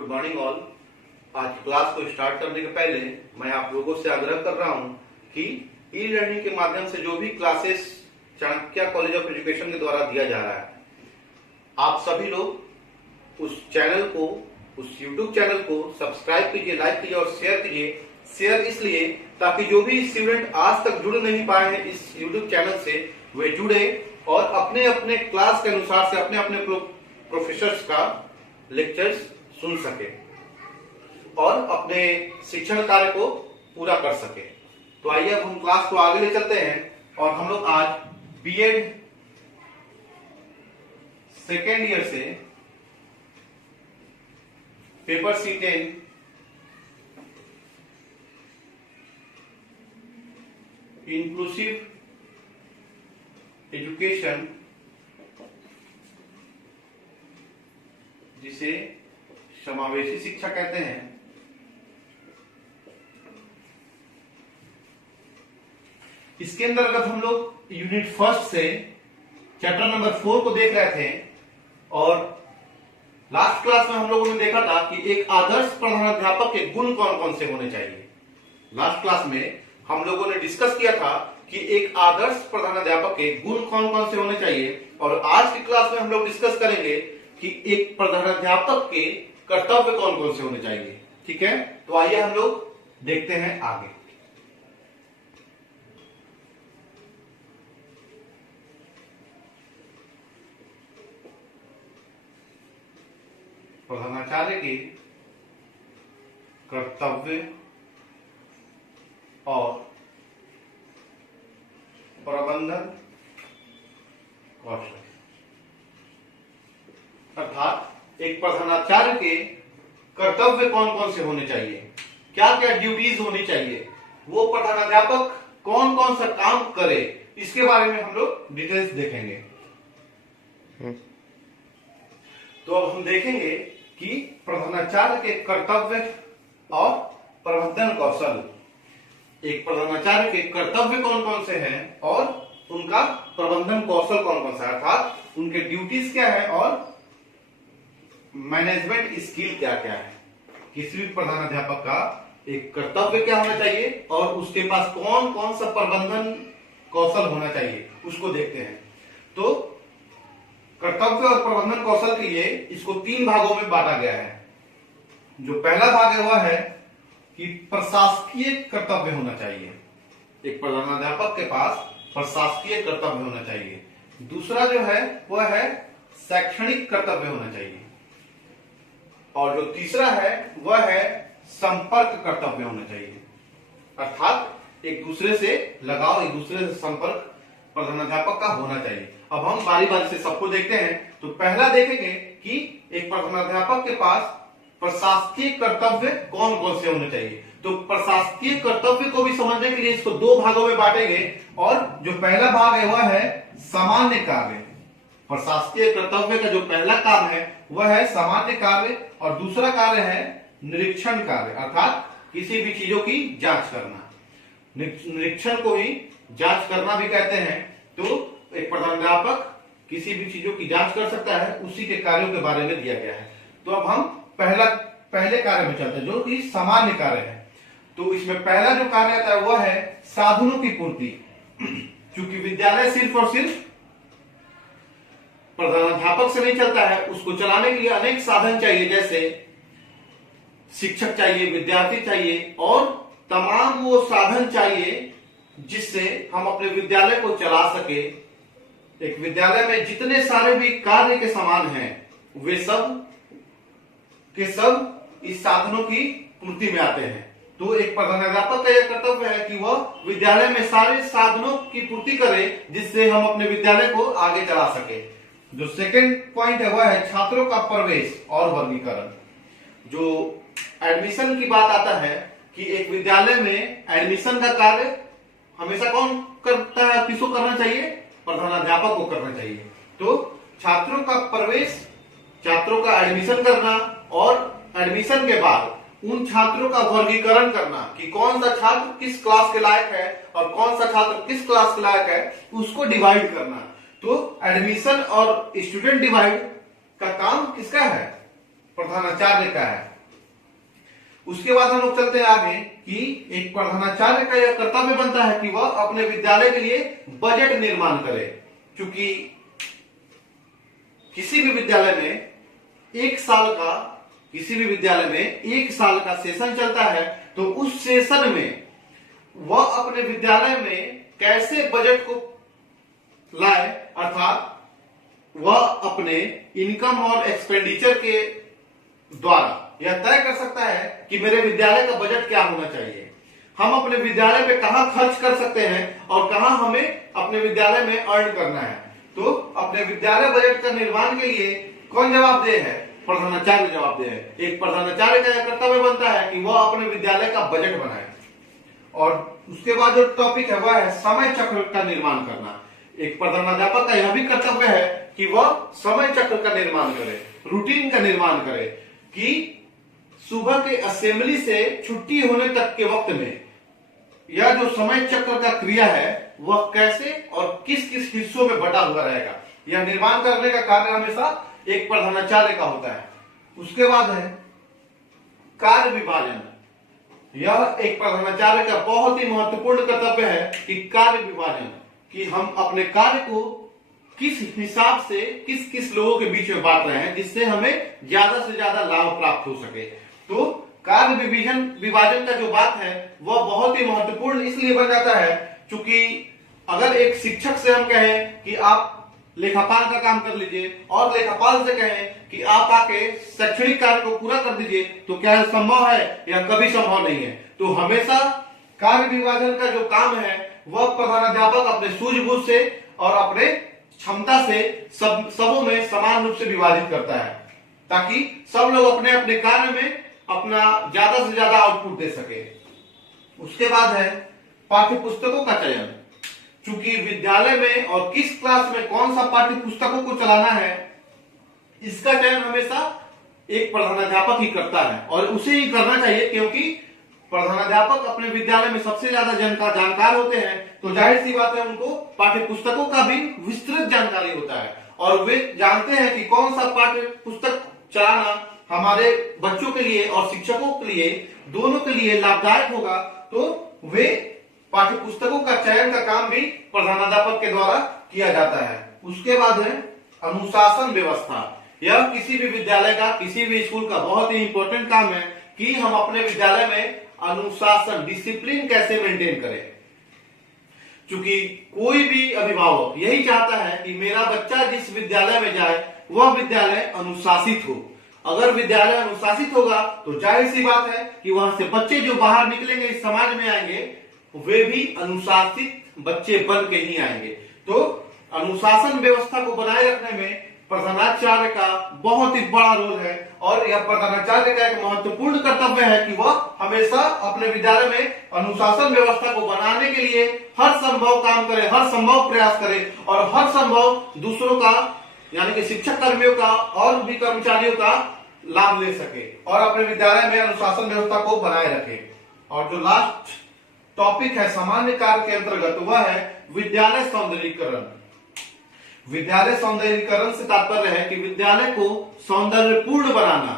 Good morning all. आज class को start करने के पहले मैं आप लोगों से आग्रह कर रहा हूं कि ई लर्निंग के माध्यम से जो भी classes Chanakya college of education के द्वारा दिया जा रहा है, आप सभी लोग उस चैनल को, उस यूट्यूब चैनल को सब्सक्राइब कीजिए, लाइक कीजिए और शेयर कीजिए। शेयर इसलिए ताकि जो भी स्टूडेंट आज तक जुड़ नहीं पाए हैं इस यूट्यूब चैनल से, वे जुड़े और अपने अपने क्लास के अनुसार से अपने अपने प्रोफेसर्स का लेक्चर्स सुन सके और अपने शिक्षण कार्य को पूरा कर सके। तो आइए अब हम क्लास को आगे ले चलते हैं और हम लोग आज बीएड सेकेंड ईयर से पेपर C10 इंक्लूसिव एजुकेशन, जिसे समावेशी शिक्षा कहते हैं, इसके अंतर्गत हम लोग यूनिट फर्स्ट से चैप्टर नंबर 4 को देख रहे थे और लास्ट क्लास में हम लोगों ने देखा था कि एक आदर्श प्रधानाध्यापक के गुण कौन कौन से होने चाहिए। लास्ट क्लास में हम लोगों ने डिस्कस किया था कि एक आदर्श प्रधानाध्यापक के गुण कौन कौन से होने चाहिए और आज की क्लास में हम लोग डिस्कस करेंगे कि एक प्रधानाध्यापक के कर्तव्य कौन कौन से होने चाहिए। ठीक है, तो आइए हम लोग देखते हैं आगे। प्रधानाचार्य के कर्तव्य और प्रबंधन कौशल, अर्थात एक प्रधानाचार्य के कर्तव्य कौन कौन से होने चाहिए, क्या क्या ड्यूटीज होनी चाहिए, वो प्रधानाध्यापक कौन कौन सा काम करे, इसके बारे में हम लोग डिटेल्स देखेंगे। तो अब हम देखेंगे कि प्रधानाचार्य के कर्तव्य और प्रबंधन कौशल, एक प्रधानाचार्य के कर्तव्य कौन कौन से हैं और उनका प्रबंधन कौशल कौन कौन सा है, अर्थात उनके ड्यूटीज क्या है और मैनेजमेंट स्किल क्या क्या है। किसी भी प्रधानाध्यापक का एक कर्तव्य क्या होना चाहिए और उसके पास कौन कौन सा प्रबंधन कौशल होना चाहिए, उसको देखते हैं। तो कर्तव्य और प्रबंधन कौशल के लिए इसको 3 भागों में बांटा गया है। जो पहला भाग है वह है कि प्रशासकीय कर्तव्य होना चाहिए, एक प्रधानाध्यापक के पास प्रशासकीय कर्तव्य होना चाहिए। दूसरा जो है वह है शैक्षणिक कर्तव्य होना चाहिए और जो तीसरा है वह है संपर्क कर्तव्य होना चाहिए, अर्थात एक दूसरे से लगाव, एक दूसरे से संपर्क प्रधानाध्यापक का होना चाहिए। अब हम बारी बारी से सबको देखते हैं। तो पहला देखेंगे कि एक प्रधानाध्यापक के पास प्रशासकीय कर्तव्य कौन कौन से होने चाहिए। तो प्रशासकीय कर्तव्य को भी समझने के लिए इसको 2 भागों में बांटेंगे और जो पहला भाग है वह है सामान्य कार्य। प्रशासकीय कर्तव्य का जो पहला काम है वह है सामान्य कार्य और दूसरा कार्य है निरीक्षण कार्य, अर्थात किसी भी चीजों की जांच करना। निरीक्षण को ही जांच करना भी कहते हैं। तो एक प्रधानाध्यापक किसी भी चीजों की जांच कर सकता है, उसी के कार्यों के बारे में दिया गया है। तो अब हम पहले कार्य में चलते हैं जो कि सामान्य कार्य है। तो इसमें पहला जो कार्य आता है वह है साधनों की पूर्ति। क्योंकि विद्यालय सिर्फ और सिर्फ प्रधानाध्यापक से नहीं चलता है, उसको चलाने के लिए अनेक साधन चाहिए, जैसे शिक्षक चाहिए, विद्यार्थी चाहिए और तमाम वो साधन चाहिए जिससे हम अपने विद्यालय को चला सके। एक विद्यालय में जितने सारे भी कार्य के सामान हैं वे सब के सब इस साधनों की पूर्ति में आते हैं। तो एक प्रधानाध्यापक का यह कर्तव्य है कि वह विद्यालय में सारे साधनों की पूर्ति करे जिससे हम अपने विद्यालय को आगे चला सके। जो सेकंड पॉइंट है वह है छात्रों का प्रवेश और वर्गीकरण। जो एडमिशन की बात आता है कि एक विद्यालय में एडमिशन का कार्य हमेशा कौन करता है, किसको करना चाहिए, प्रधानाध्यापक को करना चाहिए। तो छात्रों का प्रवेश, छात्रों का एडमिशन करना और एडमिशन के बाद उन छात्रों का वर्गीकरण करना कि कौन सा छात्र किस क्लास के लायक है और कौन सा छात्र किस क्लास के लायक है, उसको डिवाइड करना। तो एडमिशन और स्टूडेंट डिवाइड का काम किसका है? प्रधानाचार्य का है। उसके बाद हम लोग चलते हैं आगे कि एक प्रधानाचार्य का यह कर्तव्य बनता है कि वह अपने विद्यालय के लिए बजट निर्माण करे। क्योंकि किसी भी विद्यालय में एक साल का सेशन चलता है, तो उस सेशन में वह अपने विद्यालय में कैसे बजट को लाए, अर्थात वह अपने इनकम और एक्सपेंडिचर के द्वारा यह तय कर सकता है कि मेरे विद्यालय का बजट क्या होना चाहिए, हम अपने विद्यालय पे कहां खर्च कर सकते हैं और कहां हमें अपने विद्यालय में अर्न करना है। तो अपने विद्यालय बजट का निर्माण के लिए कौन जवाबदेह है? प्रधानाचार्य जवाबदेह है। एक प्रधानाचार्य का यह कर्तव्य बनता है कि वह अपने विद्यालय का बजट बनाए। और उसके बाद जो टॉपिक है वह है समय चक्र का निर्माण करना। एक प्रधानाध्यापक का यह भी कर्तव्य है कि वह समय चक्र का निर्माण करे, रूटीन का निर्माण करे कि सुबह के असेंबली से छुट्टी होने तक के वक्त में यह जो समय चक्र का क्रिया है वह कैसे और किस किस हिस्सों में बटा हुआ रहेगा। यह निर्माण करने का कार्य हमेशा एक प्रधानाचार्य का होता है। उसके बाद है कार्य विभाजन। यह एक प्रधानाचार्य का बहुत ही महत्वपूर्ण कर्तव्य है कि कार्य विभाजन, कि हम अपने कार्य को किस हिसाब से किस किस लोगों के बीच में बांट रहे हैं जिससे हमें ज्यादा से ज्यादा लाभ प्राप्त हो सके। तो कार्य विभाजन का जो बात है वह बहुत ही महत्वपूर्ण इसलिए बन जाता है क्योंकि अगर एक शिक्षक से हम कहें कि आप लेखापाल का काम कर लीजिए और लेखापाल से कहें कि आप आके शैक्षणिक कार्य को पूरा कर दीजिए, तो क्या यह संभव है? यह कभी संभव नहीं है। तो हमेशा कार्य विभाजन का जो काम है वह प्रधानाध्यापक अपने सूझबूझ से और अपने क्षमता से सबों में समान रूप से विभाजित करता है, ताकि सब लोग अपने अपने कार्य में अपना ज्यादा से ज्यादा आउटपुट दे सके। उसके बाद है पाठ्य पुस्तकों का चयन। चूंकि विद्यालय में और किस क्लास में कौन सा पाठ्य पुस्तकों को चलाना है, इसका चयन हमेशा एक प्रधानाध्यापक ही करता है और उसे ही करना चाहिए, क्योंकि प्रधानाध्यापक अपने विद्यालय में सबसे ज्यादा जानकार होते हैं। तो जाहिर सी बात है उनको पाठ्य पुस्तकों का भी विस्तृत जानकारी होता है और वे जानते हैं कि कौन सा पाठ्य पुस्तक चलाना हमारे बच्चों के लिए और शिक्षकों के लिए दोनों के लिए लाभदायक होगा। तो वे पाठ्य पुस्तकों का चयन का काम भी प्रधानाध्यापक के द्वारा किया जाता है। उसके बाद है अनुशासन व्यवस्था। यह किसी भी विद्यालय का, किसी भी स्कूल का बहुत ही इंपॉर्टेंट काम है कि हम अपने विद्यालय में अनुशासन, डिसिप्लिन कैसे मेंटेन करें। क्योंकि कोई भी अभिभावक यही चाहता है कि मेरा बच्चा जिस विद्यालय में जाए वह विद्यालय अनुशासित हो। अगर विद्यालय अनुशासित होगा तो जाहिर सी बात है कि वहां से बच्चे जो बाहर निकलेंगे, इस समाज में आएंगे, वे भी अनुशासित बच्चे बन के ही आएंगे। तो अनुशासन व्यवस्था को बनाए रखने में प्रधानाचार्य का बहुत ही बड़ा रोल है और यह प्रधानाचार्य का एक महत्वपूर्ण कर्तव्य है कि वह हमेशा अपने विद्यालय में अनुशासन व्यवस्था को बनाने के लिए हर संभव काम करे, हर संभव प्रयास करे और हर संभव दूसरों का, यानी कि शिक्षक कर्मियों का और भी कर्मचारियों का लाभ ले सके और अपने विद्यालय में अनुशासन व्यवस्था को बनाए रखे। और जो लास्ट टॉपिक है सामान्य कार्य के अंतर्गत वह है विद्यालय सौंदर्यीकरण। विद्यालय सौंदर्यीकरण से तात्पर्य है कि विद्यालय को सौंदर्यपूर्ण बनाना।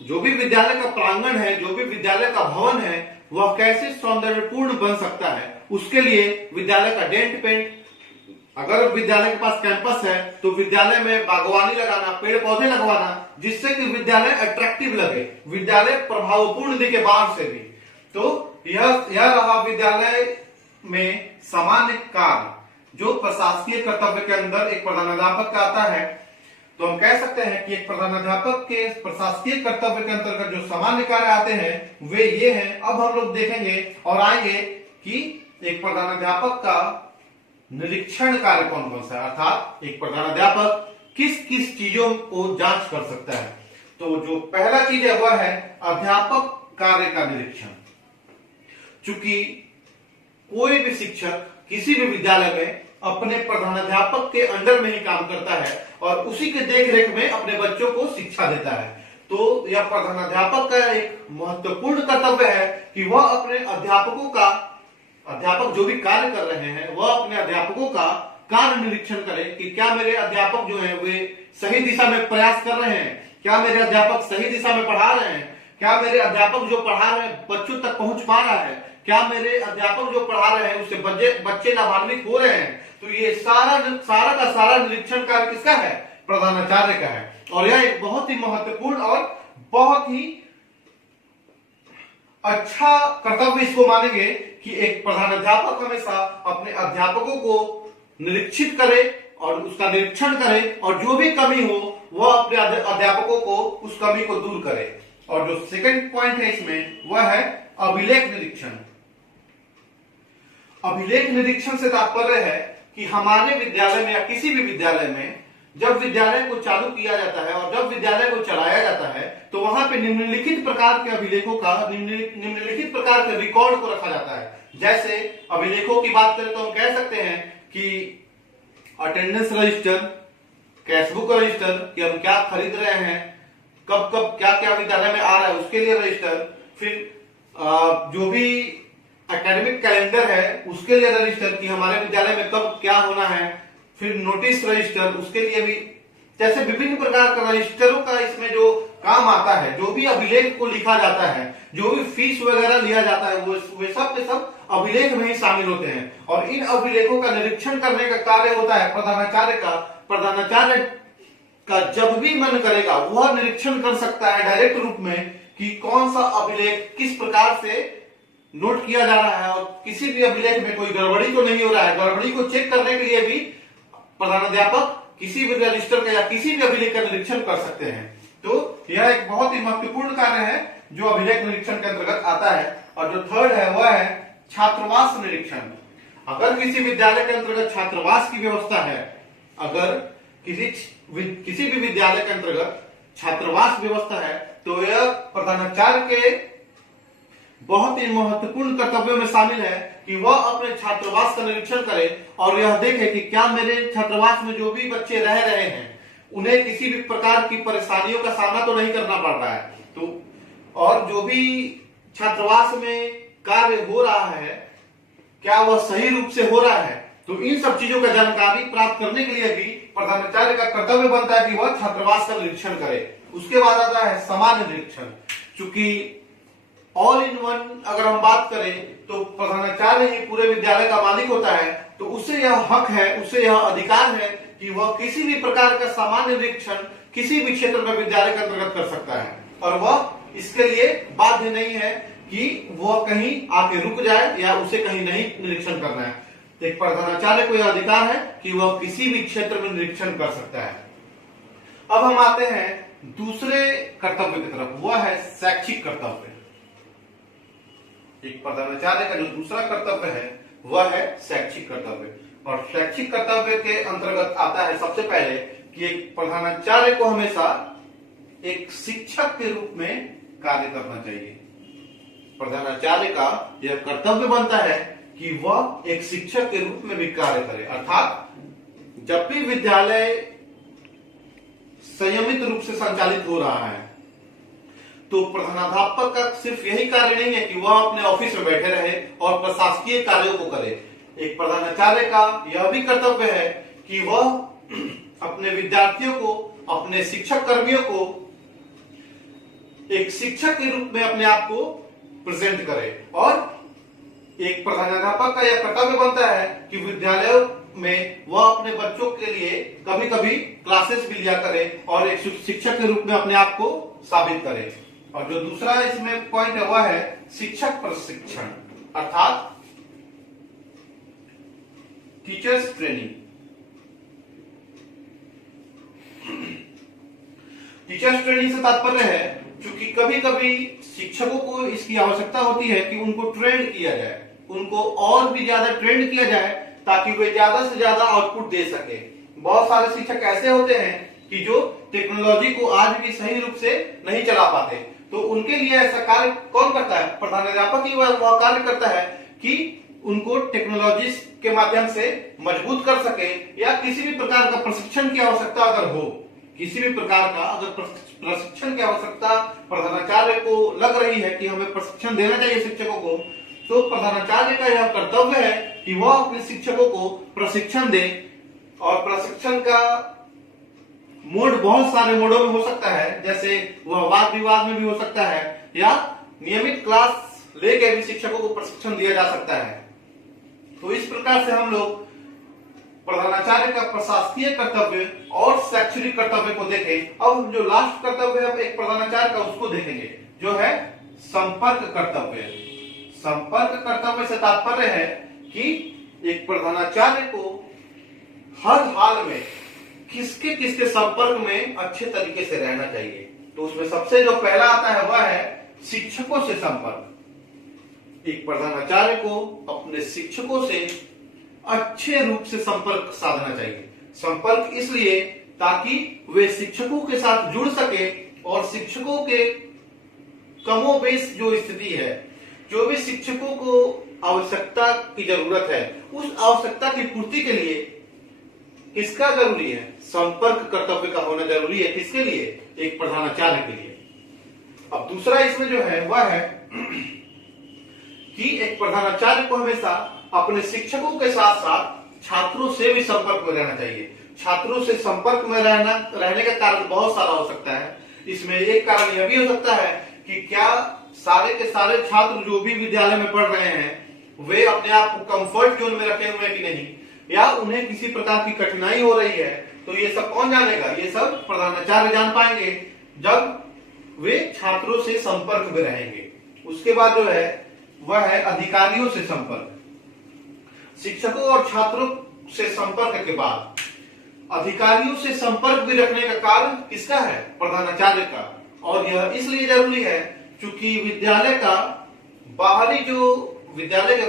जो भी विद्यालय का प्रांगण है, जो भी विद्यालय का भवन है, वह कैसे सौंदर्यपूर्ण बन सकता है, उसके लिए विद्यालय का डेंट पेंट, अगर विद्यालय के पास कैंपस है तो विद्यालय में बागवानी लगाना, पेड़ पौधे लगवाना, जिससे कि विद्यालय अट्रैक्टिव लगे, विद्यालय प्रभावपूर्ण दिखे बाहर से भी। तो यह रहा विद्यालय में सामान्य कार्य जो प्रशासकीय कर्तव्य के अंदर एक प्रधानाध्यापक का आता है। तो हम कह सकते हैं कि एक प्रधानाध्यापक के प्रशासकीय कर्तव्य के अंतर्गत जो सामान्य कार्य आते हैं वे ये हैं। अब हम लोग देखेंगे और आएंगे कि एक प्रधानाध्यापक का निरीक्षण कार्य कौन कौन सा है, अर्थात एक प्रधानाध्यापक किस किस चीजों को जांच कर सकता है। तो जो पहला चीज है वह है अध्यापक कार्य का निरीक्षण। चूंकि कोई भी शिक्षक किसी भी विद्यालय में अपने प्रधानाध्यापक के अंडर में ही काम करता है और उसी के देखरेख में अपने बच्चों को शिक्षा देता है। तो यह प्रधानाध्यापक का एक महत्वपूर्ण कर्तव्य है कि वह अपने अध्यापक जो भी कार्य कर रहे हैं वह अपने अध्यापकों का कार्य निरीक्षण करें कि क्या मेरे अध्यापक जो है वे सही दिशा में प्रयास कर रहे हैं, क्या मेरे अध्यापक सही दिशा में पढ़ा रहे हैं, क्या मेरे अध्यापक जो पढ़ा रहे हैं बच्चों तक पहुंच पा रहा है, क्या मेरे अध्यापक जो पढ़ा रहे हैं उससे बच्चे लाभान्वित हो रहे हैं। तो ये सारा का सारा निरीक्षण कार्य किसका है, प्रधानाचार्य का है। और यह एक बहुत ही महत्वपूर्ण और बहुत ही अच्छा कर्तव्य इसको मानेंगे कि एक प्रधानाध्यापक हमेशा अपने अध्यापकों को निरीक्षित करे और उसका निरीक्षण करे, और जो भी कमी हो वह अपने अध्यापकों को उस कमी को दूर करे। और जो सेकंड पॉइंट है इसमें वह है अभिलेख निरीक्षण। अभिलेख निरीक्षण से तात्पर्य है कि हमारे विद्यालय में या किसी भी विद्यालय में जब विद्यालय को चालू किया जाता है और जब विद्यालय को चलाया जाता है तो वहां पे निम्नलिखित प्रकार के अभिलेखों का निम्नलिखित प्रकार के रिकॉर्ड को रखा जाता है। जैसे अभिलेखों की बात करें तो हम कह सकते हैं कि अटेंडेंस रजिस्टर, कैशबुक रजिस्टर कि हम क्या खरीद रहे हैं, कब कब क्या क्या विद्यालय में आ रहा है उसके लिए रजिस्टर, फिर जो भी एकेडमिक कैलेंडर है उसके लिए रजिस्टर कि हमारे विद्यालय में कब क्या होना है, फिर नोटिस रजिस्टर उसके लिए भी, जैसे विभिन्न प्रकार का रजिस्टरों का इसमें जो काम आता है, जो भी अभिलेख को लिखा जाता है, जो भी फीस वगैरह लिया जाता है वे सब के सब अभिलेख में ही शामिल होते हैं। और इन अभिलेखों का निरीक्षण करने का कार्य होता है प्रधानाचार्य का। प्रधानाचार्य का जब भी मन करेगा वह निरीक्षण कर सकता है डायरेक्ट रूप में कि कौन सा अभिलेख किस प्रकार से नोट किया जा रहा है और किसी भी अभिलेख में कोई गड़बड़ी तो नहीं हो रहा है। गड़बड़ी को चेक करने के लिए भी प्रधानाध्यापक किसी भी रजिस्टर का या किसी भी अभिलेख का निरीक्षण कर सकते हैं। तो यह एक बहुत ही महत्वपूर्ण कार्य है जो अभिलेख निरीक्षण के अंतर्गत आता है। और जो थर्ड है वह है छात्रावास निरीक्षण। अगर किसी विद्यालय के अंतर्गत छात्रावास की व्यवस्था है, अगर किसी भी विद्यालय के अंतर्गत छात्रावास व्यवस्था है तो यह प्रधानाचार्य के बहुत ही महत्वपूर्ण कर्तव्यों में शामिल है कि वह अपने छात्रावास का निरीक्षण करे और यह देखे कि क्या मेरे छात्रावास में जो भी बच्चे रह रहे हैं उन्हें किसी भी प्रकार की परेशानियों का सामना तो नहीं करना पड़ रहा है। तो और जो भी छात्रावास में कार्य हो रहा है क्या वह सही रूप से हो रहा है। तो इन सब चीजों का जानकारी प्राप्त करने के लिए भी प्रधानाचार्य का कर्तव्य बनता है कि वह छात्रावास का निरीक्षण करे। उसके बाद आता है सामान्य निरीक्षण। चूंकि ऑल इन वन अगर हम बात करें तो प्रधानाचार्य ही पूरे विद्यालय का मालिक होता है, तो उसे यह हक है, उसे यह अधिकार है कि वह किसी भी प्रकार का सामान्य निरीक्षण किसी भी क्षेत्र में विद्यालय के अंतर्गत कर सकता है और वह इसके लिए बाध्य नहीं है कि वह कहीं आके रुक जाए या उसे कहीं नहीं निरीक्षण करना है। एक प्रधानाचार्य को यह अधिकार है कि वह किसी भी क्षेत्र में निरीक्षण कर सकता है। अब हम आते हैं दूसरे कर्तव्य की तरफ, वह है शैक्षिक कर्तव्य। एक प्रधानाचार्य का जो दूसरा कर्तव्य है वह है शैक्षिक कर्तव्य। और शैक्षिक कर्तव्य के अंतर्गत आता है सबसे पहले कि एक प्रधानाचार्य को हमेशा एक शिक्षक के रूप में कार्य करना चाहिए। प्रधानाचार्य का यह कर्तव्य बनता है कि वह एक शिक्षक के रूप में भी कार्य करे, अर्थात जब भी विद्यालय संयमित रूप से संचालित हो रहा है तो प्रधानाध्यापक का सिर्फ यही कार्य नहीं है कि वह अपने ऑफिस में बैठे रहे और प्रशासकीय कार्यों को करे। एक प्रधानाचार्य का यह भी कर्तव्य है कि वह अपने विद्यार्थियों को, अपने शिक्षक कर्मियों को एक शिक्षक के रूप में अपने आप को प्रेजेंट करे। और एक प्रधानाध्यापक का यह कर्तव्य बनता है कि विद्यालयों में वह अपने बच्चों के लिए कभी कभी क्लासेस भी लिया करे और एक शिक्षक के रूप में अपने आप को साबित करे। और जो दूसरा इसमें पॉइंट है वह है शिक्षक प्रशिक्षण, अर्थात टीचर्स ट्रेनिंग। टीचर्स ट्रेनिंग से तात्पर्य है क्योंकि कभी कभी शिक्षकों को इसकी आवश्यकता होती है कि उनको ट्रेन किया जाए, उनको और भी ज्यादा ट्रेन किया जाए ताकि वे ज्यादा से ज्यादा आउटपुट दे सके। बहुत सारे शिक्षक ऐसे होते हैं कि जो टेक्नोलॉजी को आज भी सही रूप से नहीं चला पाते, तो उनके लिए ऐसा कार्य कौन करता है? प्रधानाध्यापक ही वह कार्य करता है कि उनको टेक्नोलॉजी के माध्यम से मजबूत कर सके या किसी भी प्रकार का प्रशिक्षण की आवश्यकता अगर हो, किसी भी प्रकार का अगर प्रशिक्षण की आवश्यकता प्रधानाचार्य को लग रही है कि हमें प्रशिक्षण देना चाहिए शिक्षकों को, तो प्रधानाचार्य का यह कर्तव्य है कि वह अपने शिक्षकों को प्रशिक्षण दे। और प्रशिक्षण का मोड बहुत सारे मोडों में हो सकता है, जैसे वह वाद विवाद में भी हो सकता है, या नियमित क्लास लेके भी शिक्षकों को प्रशिक्षण दिया जा सकता है। तो इस प्रकार से हम लोग प्रधानाचार्य का प्रशासकीय कर्तव्य और शैक्षणिक कर्तव्य को देखें। अब जो लास्ट कर्तव्य है एक प्रधानाचार्य का, उसको देखेंगे, जो है संपर्क कर्तव्य। संपर्क कर्तव्य से तात्पर्य है कि एक प्रधानाचार्य को हर हाल में किसके किसके संपर्क में अच्छे तरीके से रहना चाहिए। तो उसमें सबसे जो पहला आता है वह है शिक्षकों से संपर्क। एक प्रधानाचार्य को अपने शिक्षकों से अच्छे रूप से संपर्क साधना चाहिए। संपर्क इसलिए ताकि वे शिक्षकों के साथ जुड़ सके और शिक्षकों के कमोबेश जो स्थिति है, जो भी शिक्षकों को आवश्यकता की जरूरत है, उस आवश्यकता की पूर्ति के लिए किसका जरूरी है? संपर्क कर्तव्य का होना जरूरी है। किसके लिए? एक प्रधानाचार्य के लिए। अब दूसरा इसमें जो है वह है कि एक प्रधानाचार्य को हमेशा अपने शिक्षकों के साथ साथ छात्रों से भी संपर्क में रहना चाहिए। छात्रों से संपर्क में रहने का कारण बहुत सारा हो सकता है। इसमें एक कारण यह भी हो सकता है कि क्या सारे के सारे छात्र जो भी विद्यालय में पढ़ रहे हैं वे अपने आप को कंफर्ट जोन में रखे हुए हैं कि नहीं, या उन्हें किसी प्रकार की कठिनाई हो रही है। तो ये सब कौन जानेगा? ये सब प्रधानाचार्य जान पाएंगे जब वे छात्रों से संपर्क में रहेंगे। उसके बाद जो है वह है अधिकारियों से संपर्क। शिक्षकों और छात्रों से संपर्क के बाद अधिकारियों से संपर्क भी रखने का कारण किसका है? प्रधानाचार्य का। और यह इसलिए जरूरी है क्योंकि विद्यालय के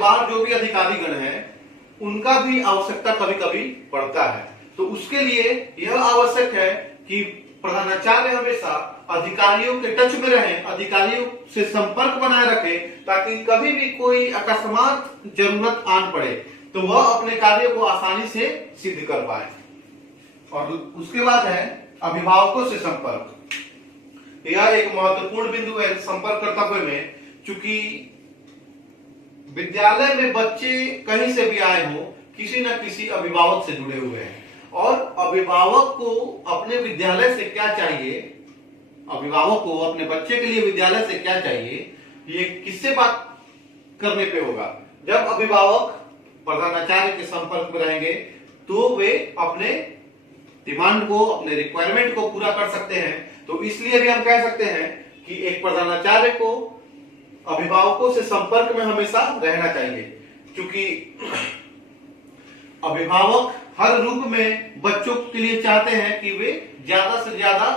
बाहर जो भी अधिकारीगण हैं उनका भी आवश्यकता कभी कभी पड़ता है। तो उसके लिए यह आवश्यक है कि प्रधानाचार्य हमेशा अधिकारियों के टच में रहे, अधिकारियों से संपर्क बनाए रखे, ताकि कभी भी कोई अकस्मात जरूरत आन पड़े तो वह अपने कार्य को आसानी से सिद्ध कर पाए। और उसके बाद है अभिभावकों से संपर्क। यह एक महत्वपूर्ण बिंदु है संपर्क कर्तव्य में, क्योंकि विद्यालय में बच्चे कहीं से भी आए हो, किसी न किसी अभिभावक से जुड़े हुए हैं। और अभिभावक को अपने विद्यालय से क्या चाहिए, अभिभावक को अपने बच्चे के लिए विद्यालय से क्या चाहिए, ये किससे बात करने पे होगा? जब अभिभावक प्रधानाचार्य के संपर्क में रहेंगे तो वे अपने डिमांड को, अपने रिक्वायरमेंट को पूरा कर सकते हैं। तो इसलिए भी हम कह सकते हैं कि एक प्रधानाचार्य को अभिभावकों से संपर्क में हमेशा रहना चाहिए, क्योंकि अभिभावक हर रूप में बच्चों के लिए चाहते हैं कि वे ज्यादा से ज्यादा